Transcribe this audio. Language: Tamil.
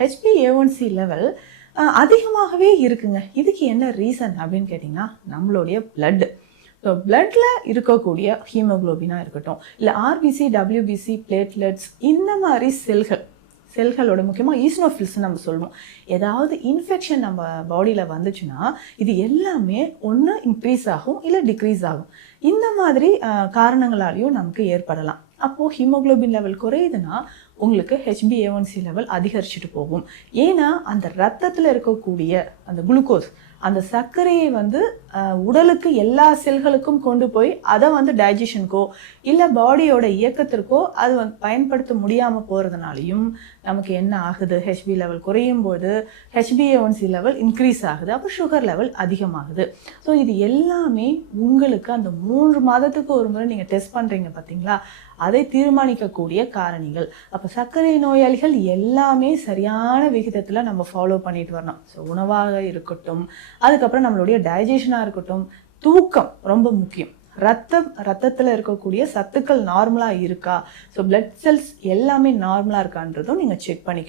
ஹெச்பிஏஒன்சி லெவல் அதிகமாகவே இருக்குங்க. இதுக்கு என்ன ரீசன் அப்படின்னு கேட்டிங்கன்னா, நம்மளுடைய பிளட். ஸோ பிளட்டில் இருக்கக்கூடிய ஹீமோக்ளோபினாக இருக்கட்டும், இல்லை ஆர்பிசி, டபிள்யூபிசி, பிளேட்லெட்ஸ், இந்த மாதிரி செல்களோட முக்கியமாக ஈஸ்னோஃபில்ஸ் நம்ம சொல்லுவோம். ஏதாவது இன்ஃபெக்ஷன் நம்ம பாடியில் வந்துச்சுன்னா இது எல்லாமே ஒன்று இன்க்ரீஸ் ஆகும், இல்லை டிக்ரீஸ் ஆகும். இந்த மாதிரி காரணங்களாலையும் நமக்கு ஏற்படலாம். அப்போது ஹீமோக்ளோபின் லெவல் குறையுதுன்னா உங்களுக்கு ஹெச்பிஏஒன்சி லெவல் அதிகரிச்சுட்டு போகும். ஏன்னா அந்த ரத்தத்தில் இருக்கக்கூடிய அந்த குளுக்கோஸ், அந்த சர்க்கரையை உடலுக்கு எல்லா செல்களுக்கும் கொண்டு போய் அதை டைஜஷனுக்கோ இல்லை பாடியோட இயக்கத்திற்கோ அது பயன்படுத்த முடியாமல் போகிறதுனாலையும் நமக்கு என்ன ஆகுது, ஹெச்பி லெவல் குறையும் போது ஹெச்பிஏஒன்சி லெவல் இன்க்ரீஸ் ஆகுது. அப்போ சுகர் லெவல் அதிகமாகுது. ஸோ இது எல்லாமே உங்களுக்கு அந்த 3 மாதத்துக்கு ஒரு முறை நீங்கள் டெஸ்ட் பண்ணுறீங்க பார்த்தீங்களா, அதை தீர்மானிக்கக்கூடிய காரணிகள். அப்போ சர்க்கரை நோயாளிகள் எல்லாமே சரியான விகிதத்தில் நம்ம ஃபாலோ பண்ணிட்டு வரணும். ஸோ உணவாக இருக்கட்டும், அதுக்கப்புறம் நம்மளுடைய டைஜஷனாக இருக்கட்டும், தூக்கம் ரொம்ப முக்கியம். ரத்தத்தில் இருக்கக்கூடிய சத்துக்கள் நார்மலாக இருக்கா, ஸோ பிளட் செல்ஸ் எல்லாமே நார்மலாக இருக்கான்றதும் நீங்கள் செக் பண்ணிக்கணும்.